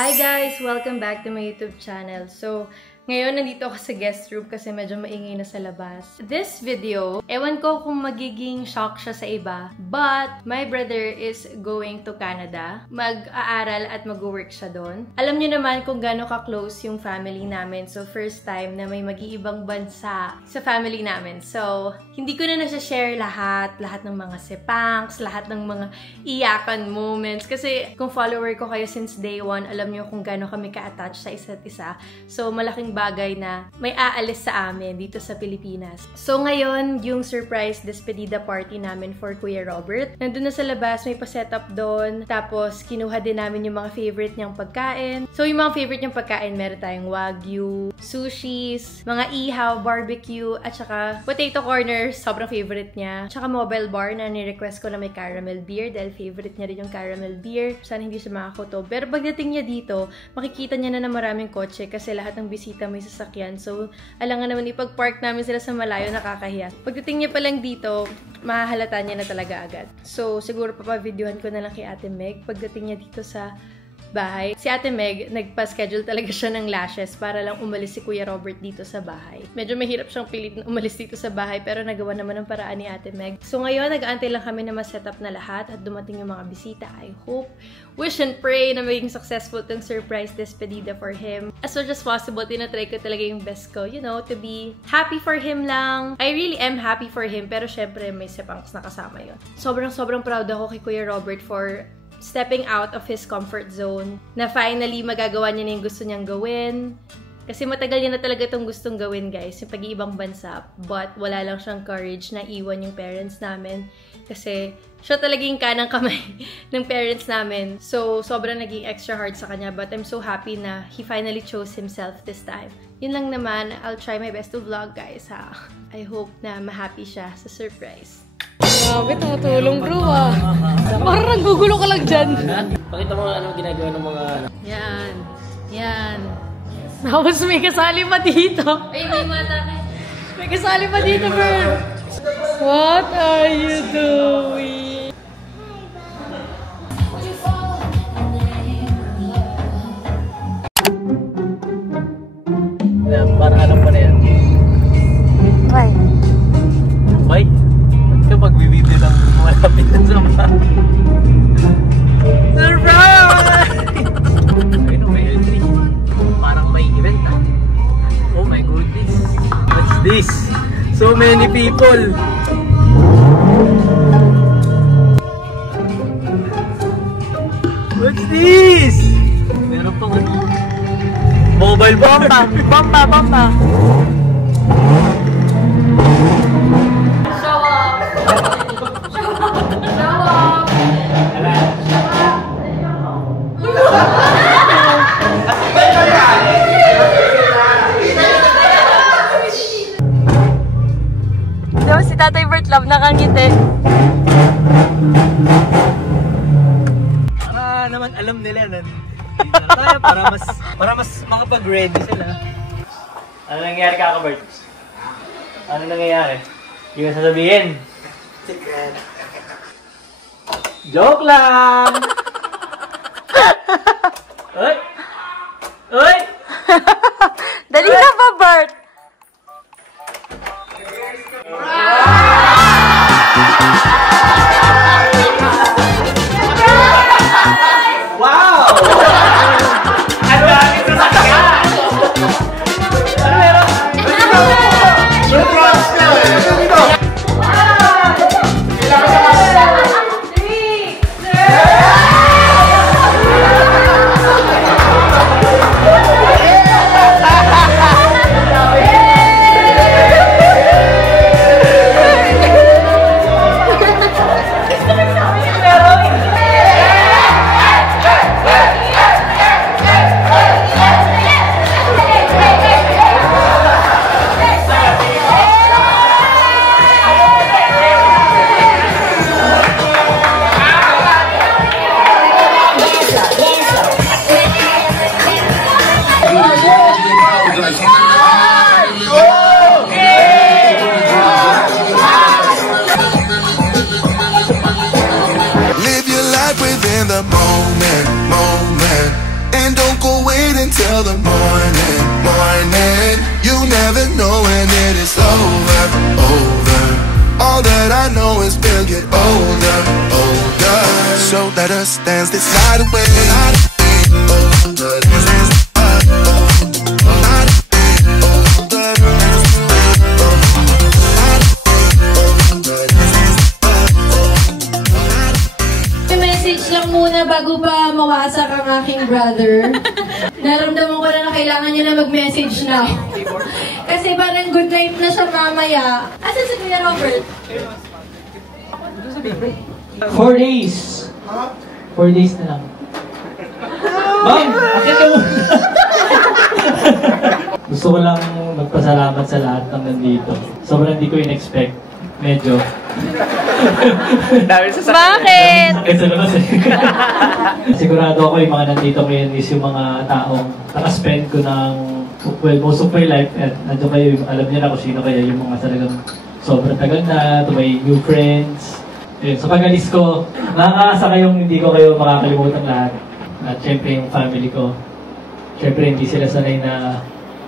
Hi guys! Welcome back to my YouTube channel. So, ngayon nandito ako sa guest room kasi medyo maingay na sa labas. This video, ewan ko kung magiging shock siya sa iba, but my brother is going to Canada. Mag-aaral at mag-work siya doon. Alam niyo naman kung gaano ka-close yung family namin. So, first time na may mag-iibang bansa sa family namin. So, hindi ko na nasa-share lahat ng mga sepangs, lahat ng mga iyakan moments. Kasi kung follower ko kayo since day one, alam niyo kung gaano kami ka-attach sa isa't isa. So, malaking bagay na may aalis sa amin dito sa Pilipinas. So, ngayon, yung surprise despedida party namin for Kuya Robert. Nandun na sa labas, may pa-setup doon. Tapos, kinuha din namin yung mga favorite niyang pagkain. So, yung mga favorite niyang pagkain, meron tayong wagyu, sushis, mga ihaw, barbecue, at saka potato corners, sobrang favorite niya. Tsaka mobile bar na ni-request ko na may caramel beer dahil favorite niya rin yung caramel beer. Sana hindi siya makakutob. Pero pagdating niya dito, makikita niya na maraming kotse kasi lahat ng bisita may sasakyan. So, alangan naman ipag-park namin sila sa malayo, nakakahiya. Pagdating niya pa lang dito, mahahalata niya na talaga agad. So, siguro papavideohan ko na lang kay Ate Meg pagdating niya dito sa bahay. Si Ate Meg, nagpa-schedule talaga siya ng lashes para lang umalis si Kuya Robert dito sa bahay. Medyo mahirap siyang pilit na umalis dito sa bahay pero nagawa naman ng paraan ni Ate Meg. So ngayon, nag-aantay lang kami na ma-setup na lahat at dumating yung mga bisita. I hope, wish and pray na maging successful tong surprise despedida for him. As much as possible, tinatry ko talaga yung best ko, you know, to be happy for him lang. I really am happy for him pero syempre may sepangs na kasama yun. Sobrang proud ako kay Kuya Robert for stepping out of his comfort zone, na finally magagawa niya na yung gusto niyang gawin. Kasi matagal niya na talaga itong gustong gawin, guys, yung pag-iibang bansa. But wala lang siyang courage na iwan yung parents namin. Kasi siya talaga yung kanang kamay ng parents namin. So, sobrang naging extra hard sa kanya. But I'm so happy na he finally chose himself this time. Yun lang naman. I'll try my best to vlog, guys, ha. I hope na ma-happy siya sa surprise. Grabe, tumutulong bro ah. Parang nagugulo ka lang dyan. Pakita mo ano ginagawa ng mga... Yan. Yan. Tapos may kasali pa dito. Ay, may mata ka. May kasali pa dito, bro. What are you doing? Para alam pa na yan. Why? Why? Kapag bibili lang malapit na sa mga surprise! Ayun, may entry. Parang may event ah. Oh my goodness. What's this? So many people. What's this? Meron pang ano? Mobile bomba. Bomba. Si Tatay Bert Love nakangiti. Para naman alam nila na para mas makapag-ready sila. Ano nangyayari ka, Bert? Ano nangyayari? Hindi ka sasabihin. Secret. Joke lang! Uy! Uy! Dali na ba, Bert? Wow! Ang dami sa sakyan! Ano meron? Surprise ka! Dito! until the morning, morning. You never know when it is over, over. All that I know is we'll get older, older. So let us dance this night away, night away, older. Muna bago pa mawasak ang aking brother. Naramdaman ko na kailangan niya na mag-message na. Kasi parang good night na siya mamaya. Asan si Kuya Robert? 4 days. 4 days na lang. Ma'am, akit ka muna. Gusto ko lang magpasalamat sa lahat ng nandito. Sobrang hindi ko in-expect. Medyo. Bakit? Ito na kasi. Sigurado ako yung mga nandito ngayon is yung mga taong nakaspend ko ng, well, most of my life at nandito kayo, alam niyo na kung sino kaya yung mga talagang sobrang tagal na, to my new friends. Yun, sa pag-alis ko, nakakaasa kayong hindi ko kayo makakalimutan lahat. At syempre yung family ko. Syempre hindi sila sanay na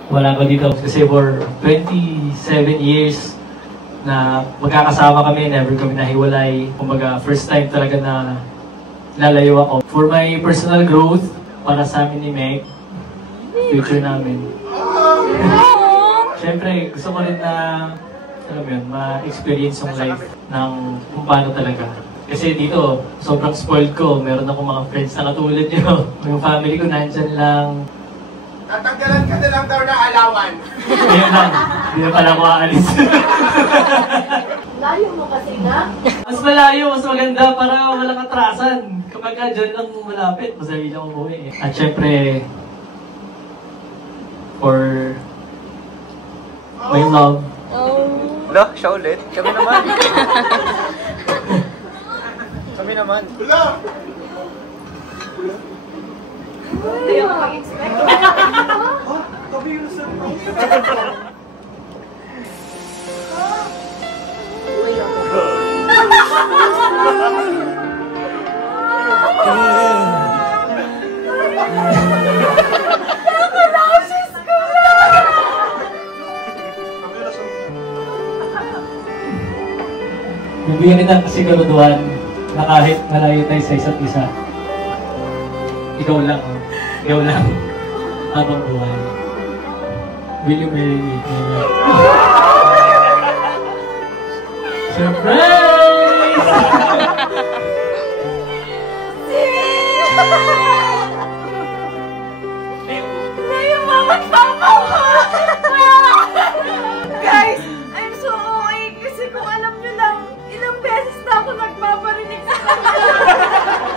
wala ko dito. Kasi for 27 years, na magkakasama kami, never kami nahiwalay. Kumbaga, first time talaga na lalayo ako. For my personal growth, para sa amin ni Meg, future namin. Siyempre, gusto ko rin na, alam yun, ma-experience yung life ng kung paano talaga. Kasi dito, sobrang spoiled ko. Meron akong mga friends na katulad nyo. Yung family ko, nandyan lang. Tatanggalan ka na lang daw na alawan. Ayun lang. Hindi na pala ako aalis. Layo mo kasi na. Mas malayo, mas maganda para walang atrasan. Kapag ka dyan lang malapit, masali lang umuwi eh. At syempre, for my love. Wala, siya ulit. Kami naman. Kami naman. Wala! Hindi ako mag-expect. Kami yung sa Bibigyan kita kasiguraduhan na kahit malayo tayo sa isa't isa, ikaw lang habang buhay. Will you marry me? Surprise! Ngayon mamagpapa ko! Guys, I'm so okay kasi kung alam nyo lang, ilang beses na ako nagpaparinig sa kanila.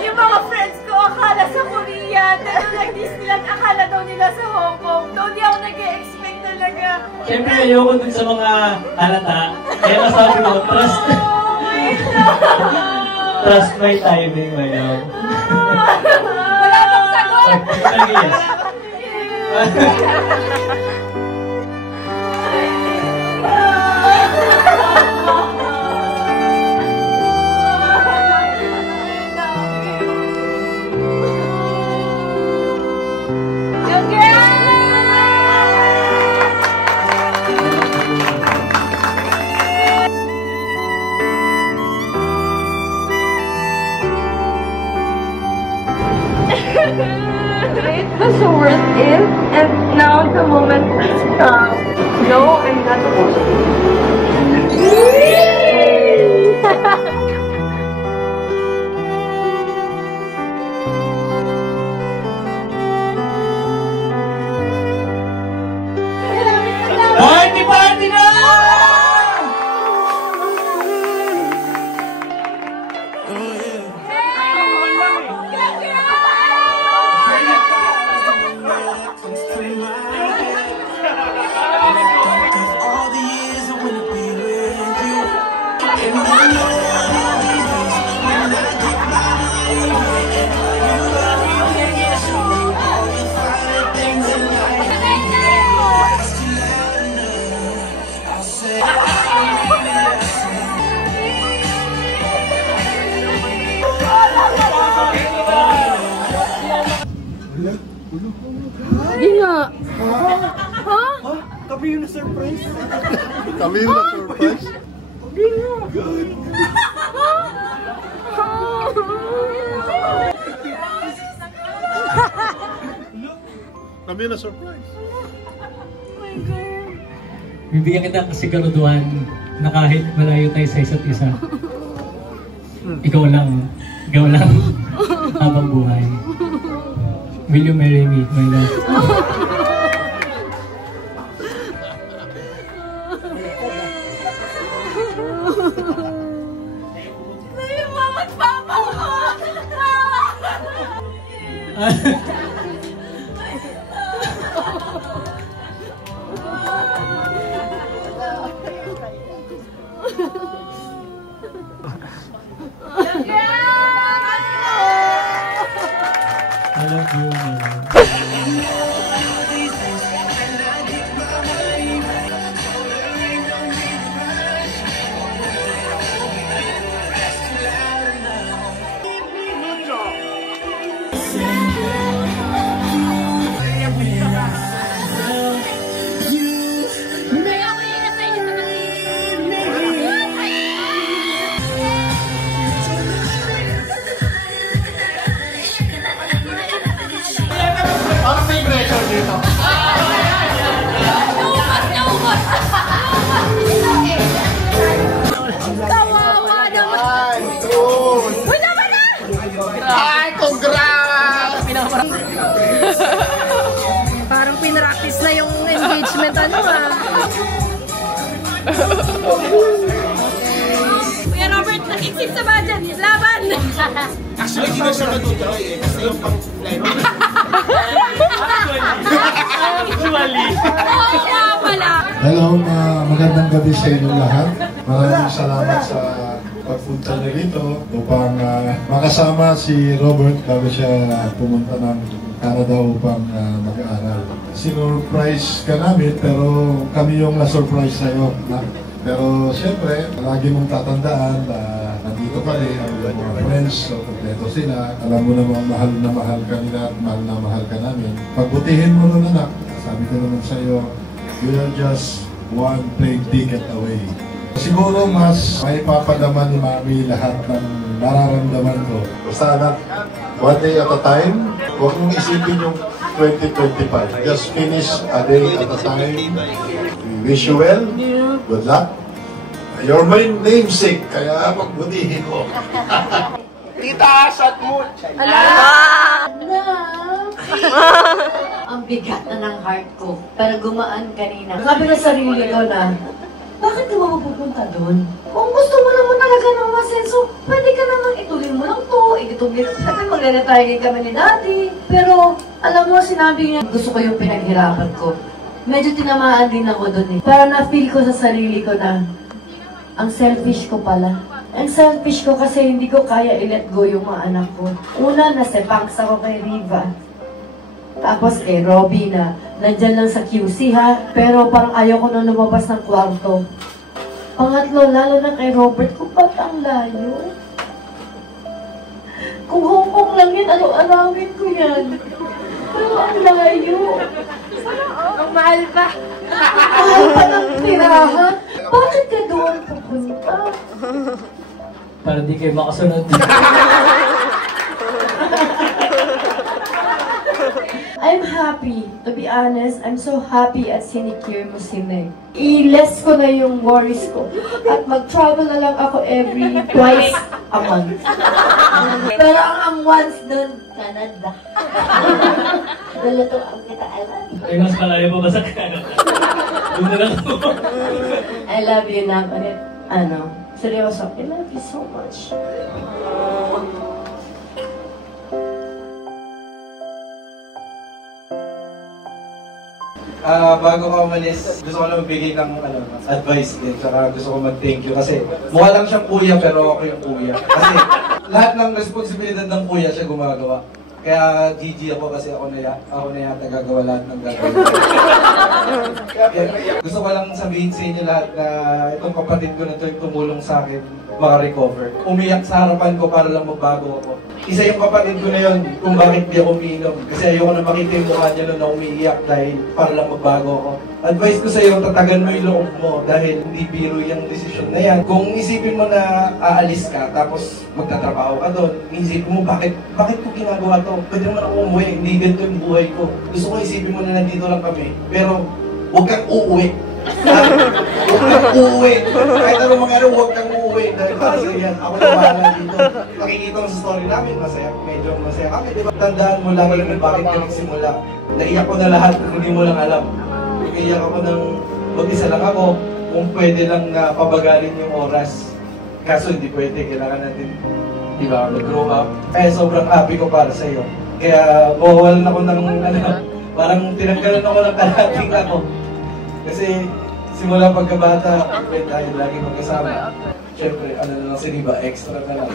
Yung mga friends ko akala sa Korea, pero nag-Disneyland akala daw nila sa Hong Kong. Doon di ako nag-expect talaga. Siyempre ayoko dun sa mga halata. Kaya masabi ko, trust. Trust my timing, my love. Wala bang sagot? Yes. It was so worth it, and now the moment has come. No, I'm not supposed Party, party na! All the years I wanna be with you. Hindi nga. Ha? Kami yung na-surprise. Kami yung na-surprise? Hindi nga. Kami yung na-surprise. Oh my God. Bibigyan kita ng kasiguraduhan na kahit malayo tayo sa isa't isa, ikaw lang habang buhay. Will you marry me, my love? Yung mama't papa ko! I love you, my love. Parang may pressure dito. Kawawa naman! Uy, naman na! Ay, congrats! Parang pinractice na yung engagement, ano ah. Kuya Robert, nakikip sa budget. Laban! Actually, hindi na siya matutuloy eh. Kasi yung pang-fly. Actually. Kaya pala. Hello, magandang gabi sa inyo lahat. Maraming salamat sa pagpunta niyo rito upang makasama si Robert bago siya pumunta ng Canada upang mag-aaral. Sinurprise ka namin pero kami yung na-surprise sa'yo. Pero siyempre, lagi mong tatandaan na nandito ka rin, ang mga friends, so kompleto sila. Alam mo namang mahal na mahal ka nila at mahal na mahal ka namin. Pagbutihin mo nun anak, sabi ko naman sa'yo, we are just one plane ticket away. Siguro mas may papadama ni Mami lahat ng nararamdaman ko. Basta anak, one day at a time, huwag mong isipin yung 2025. Just finish a day at a time. We wish you well. Good luck. You're my namesake, kaya pagbutihin mo. Tita, shot mo! Ang bigat na ng heart ko, pero gumaan kanina. Sabi na sarili ko na, bakit ka ba mapupunta doon? Kung gusto mo naman talaga ng masenso, pwede ka naman ituloy mo lang to. Ituloy sabi magre-retire kami ni Daddy. Pero, alam mo, sinabi niya, gusto ko yung pinaghirapan ko. Medyo tinamaan din ako doon eh. Para na-feel ko sa sarili ko na, ang selfish ko pala. Ang selfish ko kasi hindi ko kaya i-let go yung mga anak ko. Una, nasepangs ako kay Riva. Tapos kay Robby na nandyan lang sa QC ha, pero parang ayaw ko na lumabas ng kwarto. Pangatlo, lalo na kay Robert, kung ba't ang layo? Kung Hong Kong lang yan, ano-arawin ko yan. Pero ang layo. Ang mahal pa. Mahal pa ng tirahan. Bakit ka doon pupunta? Para di kayo makasunod. I'm happy. To be honest, I'm so happy at sinicure mo si Meg. I-less ko na yung worries ko. At mag-travel na lang ako every twice a month. Pero ang once dun, Canada. Dalato ang kita, I love you. Ay, mas malayo pa ba sa Canada? Doon na lang ako. I love you na ulit. Ano, seryoso, I love you so much. Bago ka umalis, gusto ko lang magbigay ng advice din. Saka gusto ko mag-thank you kasi mukha lang siyang kuya pero ako yung kuya. Kasi lahat ng responsibilidad ng kuya siya gumagawa. Kaya GG ako kasi ako na yata gagawa lahat ng gagawin. Gusto ko lang sabihin sa inyo lahat na itong kapatid ko na ito yung tumulong sa akin maka-recover. Umiyak sa harapan ko para lang magbago ako. Isa yung kapatid ko na yun kung bakit di ako umiinom. Kasi ayoko na makita yung mukha niya na umiiyak dahil para lang magbago ako. Advice ko sa iyo, tatagan mo yung loob mo dahil hindi biro yung desisyon na yan. Kung isipin mo na aalis ka tapos magtatrabaho ka doon, isipin mo bakit ko ginagawa to? Pwede naman ako umuwi, hindi ganito yung buhay ko. Gusto ko isipin mo na nandito lang kami, pero huwag kang uuwi. Huwag kang uuwi. Kahit anong mangyari, huwag kang uuwi. Dahil para sa yan, ako na bahala dito. Nakikita mo sa story namin, masaya, medyo masaya kami. Diba? Tandaan mo lang kung bakit ka nagsimula. Naiyak ko na lahat, hindi mo lang alam. Naiyak ako ng mag-isa lang ako, kung pwede lang na pabagalin yung oras. Kaso hindi pwede, kailangan natin, di ba, mag-grow up. Kaya sobrang happy ko para sa iyo. Kaya mawawalan ako ng, parang tinanggalan ako ng kalating ako. Kasi simula pagkabata, tayo lagi magkasama. Siyempre, ano na lang siniba, extra na lang.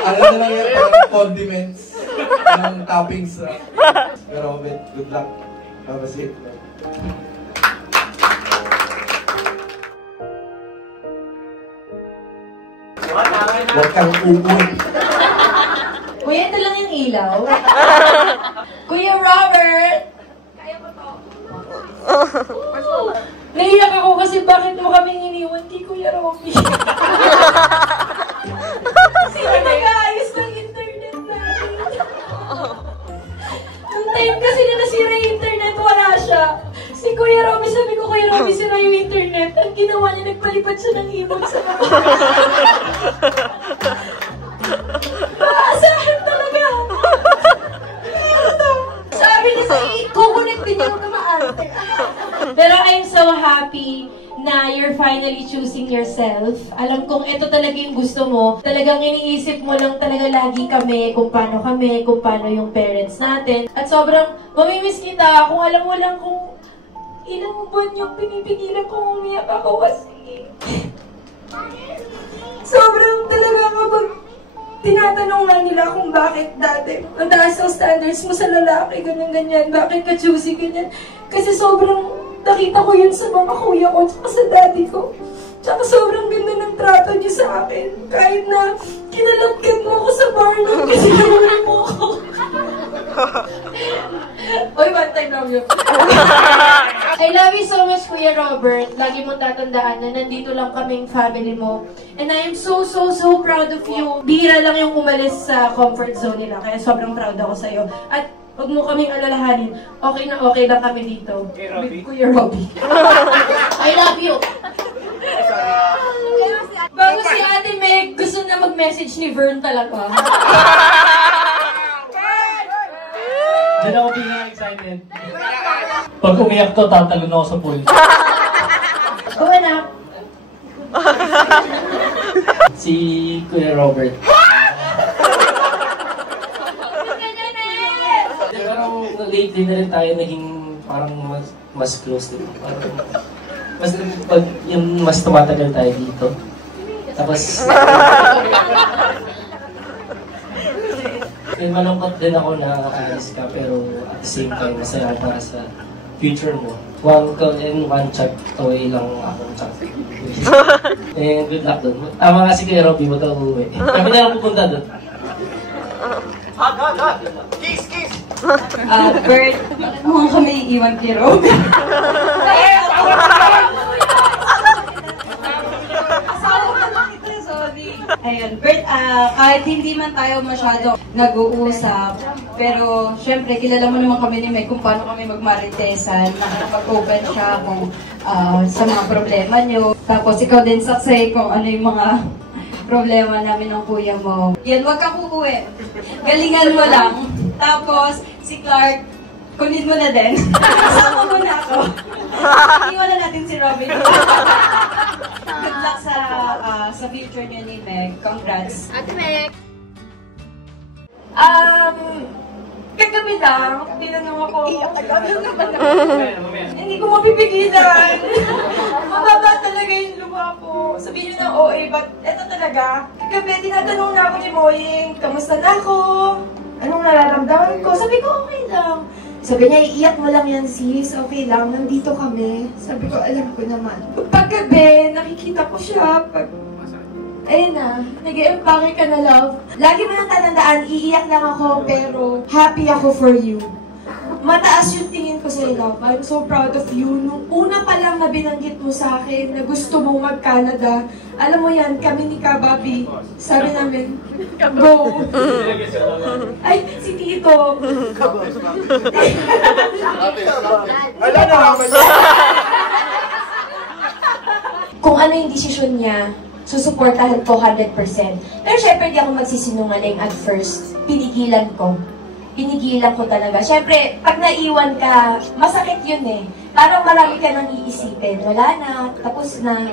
Ano na lang yan, parang condiments, ng toppings. Pero, good luck. Have a seat. Huwag kang uuwi. Kuya, ito lang yung ilaw. Kuya Robert! Kaya mo to. Naiyak ako kasi bakit mo kaming iniwan kay Kuya Robby. Sino nag-aayos ng internet natin? Nung time kasi na nasira yung internet, wala siya. Si Kuya Robby, sabi ko, Kuya Robby, sira yung internet. Ang ginawa niya, nagpalipad siya ng ibon sa baba. Maasahan talaga. Sabi niya sa kukunik din niya ka maarte. Pero I'm so happy na you're finally choosing yourself. Alam kong ito talaga yung gusto mo. Talagang iniisip mo lang talaga lagi kami, kung paano yung parents natin. At sobrang mamimiss kita kung alam mo lang kung ilang buwan yung pinipigilan kong umiyak ako kasi sobrang talaga kapag tinatanong nga nila kung bakit dati ang taas ng standards mo sa lalaki, ganyan-ganyan, bakit ka choosy, ganyan. Kasi sobrang nakita ko yun sa mga kuya ko, tsaka sa daddy ko. Tsaka sobrang ganda ng trato niyo sa akin. Kahit na kinalatgan mo ako sa bar nun kasi nawala mo ako. Oy, one time love you. I love you so much, Kuya Robert. Lagi mong tatandaan na nandito lang kaming family mo. And I am so proud of you. Bihira lang yung umalis sa comfort zone nila. Kaya sobrang proud ako sa'yo. At huwag mo kaming alalahanin. Okay na okay lang kami dito. With Kuya Robby. I love you. Bago si Ate Meg, gusto na mag-message ni Vern talaga. Diyan ako biglang excited. Pag umiyak to, tatalon ako sa pool. Go anak. Si Kuya Robert. Pero lately na rin tayo naging parang mas close dito. Parang mas tumatagal tayo dito. Tapos malungkot din ako na aalis ka, pero at the same time masaya para sa future mo. One check away lang ako. And good luck dun. Tama nga si Kuya Robby, huwag ka uuwi. Kami na lang pupunta dun. Kiss! Bert, mukhang kami iiwan kay Robby. Ayun, Bert, kahit hindi man tayo masyado nag-uusap, pero syempre kilala mo naman kami ni Meg kung paano kami magmaritesan, nakapag-open siya kung sa mga problema nyo. Tapos ikaw din saksay kung ano yung mga problema namin ng kuya mo. Yan, wag ka uuwi. Galingan mo lang. Tapos si Clark, kunin mo na din. Kasama mo na ako. Iwan na natin si Robin. Good luck sa future niyo ni Meg. Congrats. Ate Meg! Kagabi lang. Tinanong ako. Hindi ko mapipigilan. Mababa talaga yung luha ko. Sabihin nyo ng OA, but eto talaga. Kagabi, tinatanong na ako ni Boying, kamusta na ako? Anong nararamdaman ko? Sabi ko, okay lang. Sabi niya, iiyak mo lang yan sis, okay lang, nandito kami. Sabi ko, alam ko naman. Paggabi, nakikita ko siya, ayun na, nag-i-empake ka na, love. Lagi mo nang tatandaan, iiyak lang ako, pero happy ako for you. Mataas yung tingin ko sa'yo, love. I'm so proud of you. Nung una pa lang na binanggit mo sa akin na gusto mong mag-Canada, alam mo yan, kami ni Kababi, sabi namin, go. Ay, si Tito. Wala na naman. Kung ano yung desisyon niya, susuportahan ko 100%. Pero syempre, di ako magsisinungaling at first. Pinigilan ko. Pinigilan ko talaga. Syempre, pag naiwan ka, masakit yun eh. Parang marami ka nang iisipin. Wala na, tapos na.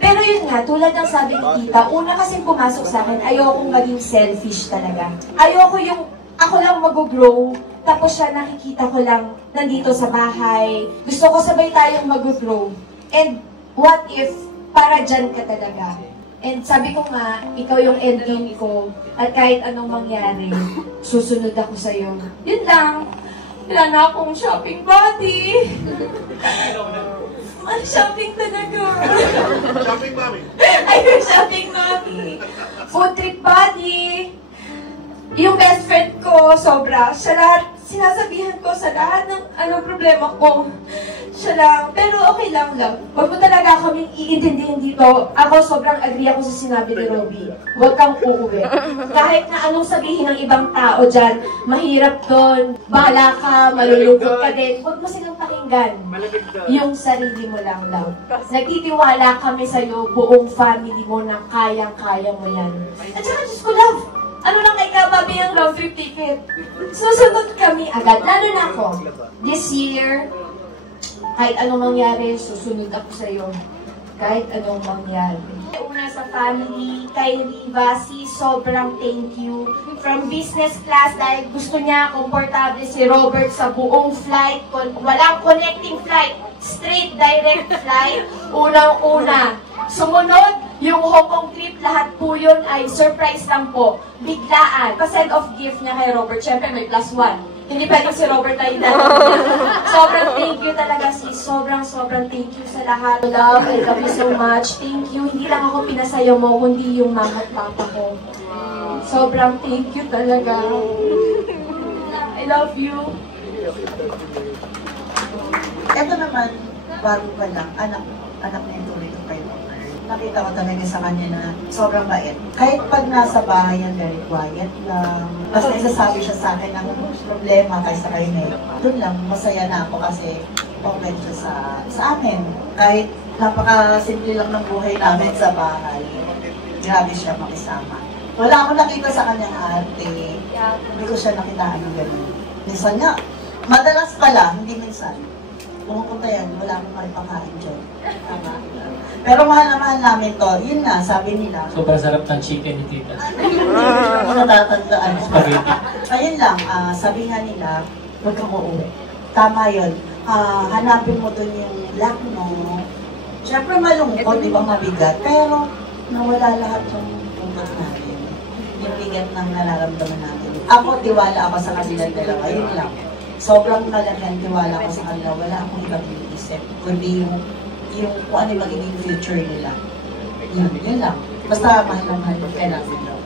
Pero yun nga, tulad ng sabi ni Tita, una kasing pumasok sa akin, ayokong maging selfish talaga. Ayoko yung ako lang mag-grow, tapos siya nakikita ko lang nandito sa bahay. Gusto ko sabay tayong mag-grow. And what if para dyan ka talaga? And sabi ko nga, ikaw yung ending ko, at kahit anong mangyari, susunod ako sa'yo. Yun lang. Wala na akong shopping buddy. Ay, shopping talaga. Shopping mommy. Ay, shopping mommy. Food trip buddy. Yung best friend ko, sobra. Siya lahat, sinasabihan ko sa lahat ng anong problema ko. Siya lang. Pero okay lang, love. Huwag mo talaga kaming iintindihin dito. Ako, sobrang agree ako sa sinabi ni Robby. Huwag kang uuwi. Kahit na anong sabihin ng ibang tao dyan, mahirap doon, bahala ka, malulugod ka din. Huwag mo silang pakinggan. Yung sarili mo lang, love. Nagtitiwala kami sa'yo, buong family mo na kayang-kaya mo yan. At saka, Diyos ko, love. Ano lang kay Kababi ang road trip ticket? Susunod kami agad. Lalo na ako. This year, kahit anong mangyari, susunod ako sa'yo. Kahit anong mangyari. Una sa family, kay Riva, sobrang thank you. From business class, dahil gusto niya, komportable si Robert sa buong flight. Walang connecting flight. Straight, direct flight. Unang-una. Sumunod, yung Hong Kong trip, lahat po yun ay surprise lang po. Biglaan. Pa-send off gift niya kay Robert. Siyempre, may +1. Hindi pwedeng si Robert ay dahil. Sobrang thank you talaga sis. Sobrang thank you sa lahat. Love, I love you so much. Thank you. Hindi lang ako pinasaya mo, kundi yung mama at papa ko. Sobrang thank you talaga. I love you. Ito naman, bago pa lang, anak na yung tuloy ko kay Robert. Nakita ko talaga sa kanya na sobrang bait. Kahit pag nasa bahay yan, very quiet lang. Basta isasabi siya sa akin ng problema kaysa kayo na yun. Doon lang, masaya na ako kasi open siya sa amin. Kahit napaka-simple lang ng buhay namin sa bahay, grabe siya makisama. Wala akong nakita sa kanyang arte. Hindi ko siya nakitaan ng gano'n. Minsan nga, madalas pala, hindi minsan. Pumupunta yan, wala akong maripakain dyan. Tama. Pero mahal na mahal namin to. Yun nga, sabi nila. Sobrang sarap ng chicken ni Tita. Natatandaan. Ayun lang, sabi nga nila, huwag kang uuwi. Tama yun. Hanapin mo dun yung luck mo. Siyempre malungkot, di ba mabigat? Pero nawala lahat yung pupunta natin. Yung bigat ng nararamdaman natin. Ako, tiwala ako sa kanilang dalawa. Yun lang. Sobrang talagang tiwala ko sa kanila. Wala akong ibang iniisip. Kundi yung kung ano yung magiging future nila. Yun lang. Basta mahal na mahal ko kaya natin daw.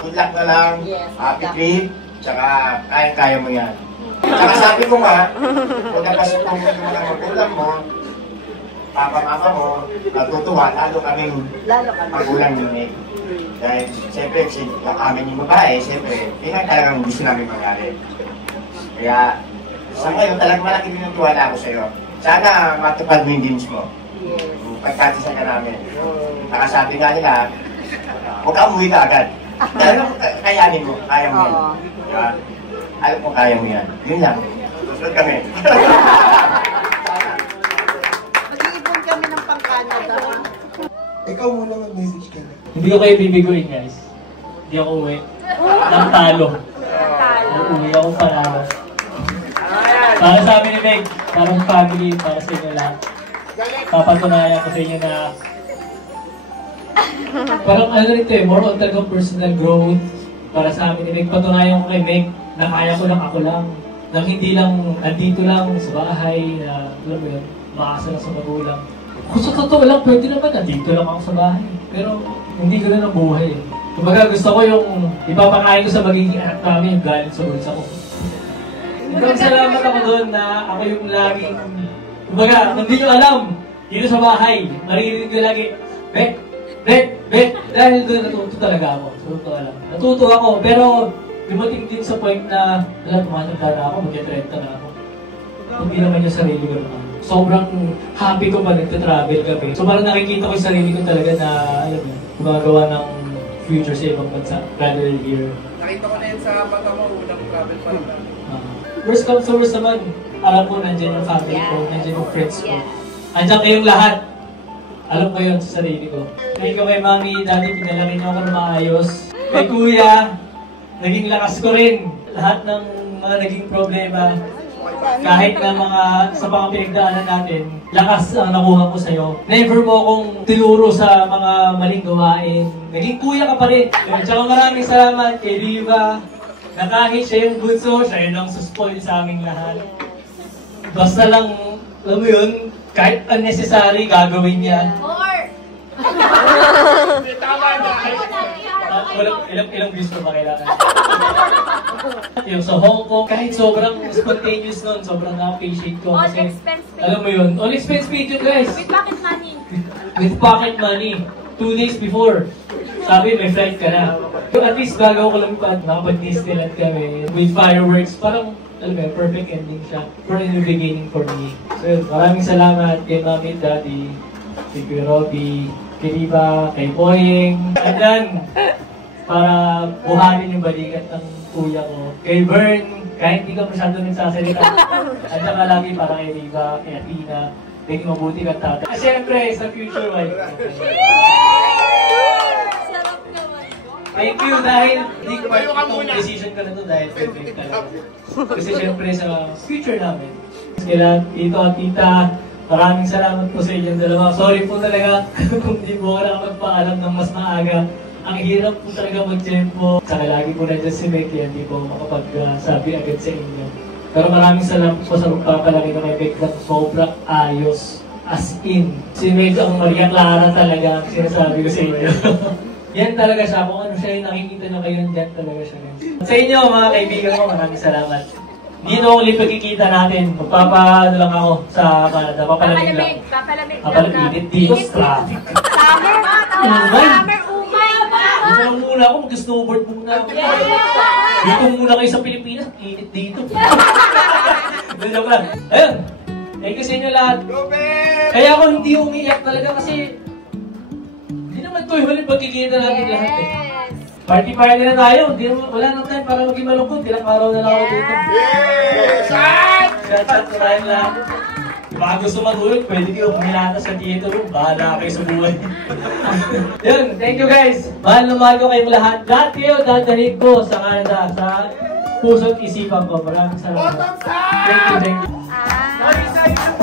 Good luck na lang. Happy trip. Tsaka kaya mo yan. Tsaka sabi ko nga, kung napasok mo yung mga magulang mo, papa-mama mo, natutuwa, lalo kaming magulang yun eh. Dahil siyempre, kami yung babae, siyempre, yun ang talagang gusto namin magalit. Kaya, sa ngayon, talagang malaki din yung tuwala ako sa'yo. Sana matupad mo yung dreams mo. Pagkatisan ka namin. Nakasabi nga nila, huwag ka umuwi ka agad. Talagang kayanin mo, kaya mo yan. Diba? Alam mo, kaya mo yan. Yun lang. Susunod kami. Mag-iipon kami ng pang-Canada. Ikaw muna mag-message ka na. Hindi ko kayo bibiguin, guys. Hindi ako uwi. Nang talo. uwi ako panalo. Para sa amin ni Meg, parang family, para sa inyo lahat. Papatunayan ko sa inyo na parang ano rin ito more on talagang personal growth. Para sa amin ni Meg, patunayan ko kay Meg na kaya ko lang ako lang. Na hindi lang, andito lang sa bahay, na alam mo yun, maasa lang sa magulang. Kung sa totoo lang, pwede naman, andito lang ako sa bahay. Pero hindi ko na ng buhay. Kumbaga gusto ko yung ipapakain ko sa magiging anak namin yung galing sa bulsa ko. Maraming salamat ako doon na ako yung laging, kumbaga, hindi nyo alam, dito sa bahay, maririnig ko lagi, Bet, dahil doon natuto talaga ako. Natuto ako, pero dumating din sa point na, wala, tumatanda na ako, mag-30 na ako. Hindi naman yung sarili ko naman. Sobrang happy ko pa nagta-travel kami. So parang nakikita ko yung sarili ko talaga na, alam mo, gumagawa ng future sa ibang bansa, rather here. Nakita ko na yun sa mata mo, unang travel pa lang. Worst comes to worst naman, alam ko nandiyan yung family ko, nandiyan yung friends ko. Andiyan kayong lahat. Alam ko yun sa sarili ko. Thank you kay Mami, Daddy, pinalaki niyo ako na maayos. Kay Kuya, naging lakas ko rin. Lahat ng mga naging problema, kahit na mga sa mga pinagdaanan natin, lakas ang nakuha ko sa'yo. Never mo akong tinuro sa mga maling gawain. Naging kuya ka pa rin. Tsaka maraming salamat kay Riva, na kahit siya yung bunso, siya yun ang suspoil sa aming lahat. Basta lang, alam mo yun, kahit unnecessary, gagawin niya. Ilang views pa ba kailangan? Yung sa Hong Kong, kahit sobrang spontaneous nun, sobrang na-appreciate ko. Kasi, alam mo yun, all expense paid yun, guys. With pocket money. With pocket money. 2 days before. Sabi, may flight ka na. But at least bago ako lumipad, nakapag-Disneyland kami. With fireworks, parang, alam mo, perfect ending siya. For the beginning for me. So, maraming salamat kay Mami at Daddy, kay Kuya Robby, kay Riva, kay Boying. And then, para buhanin yung balikat ng kuya ko. Kay Bern, kahit hindi ka masyado nagsasalita. At saka lagi para kay Riva, kay Athena, naging mabuti kang tata. At syempre, sa future wife. Thank you dahil hindi ko pa itong decision ka na to dahil perfect ka lang. Kasi syempre sa future namin. Kaya Tito at Tita, maraming salamat po sa inyong dalawa. Sorry po talaga kung hindi po ka nakapagpaalam ng mas maaga. Ang hirap po talaga mag-tempo. Saka lagi po nandiyan si Meg, kaya hindi po makapagsabi agad sa inyo. Pero maraming salamat po sa pagpapalaki na kay Meg na sobrang ayos. As in, si Meg ang Maria Clara talaga ang sinasabi ko sa inyo. Yan talaga siya. Kung ano siya yung nakikita nyo kayo, yan talaga siya. Sa inyo, mga kaibigan ko, maraming salamat. Dito ang ulit pagkikita natin. Magpapaano lang ako sa Canada. Papalamig lang. Papalamig. Dito sa traffic. Umay! Muna ako, mag-snowboard muna ako. Dito muna kayo sa Pilipinas. Init dito. Doon lang. Ayun. Thank you sa inyo lahat. Kaya ako hindi umiiyak talaga kasi hindi naman ito yung pagkikita natin lahat eh. Party-party na tayo. Wala nang time para maging malungkot. Ilang araw na lang ako dito. Shout-out sa tayong lahat. Baka gusto matulog, pwede kayo kumilata sa theater room. Bahala kayo sa buhay. Yun, thank you guys. Mahal na mahal ko kayong lahat. Lahat kayo dadalhin ko sa Canada. Sa puso't isipan ko. Maraming salamat. Thank you.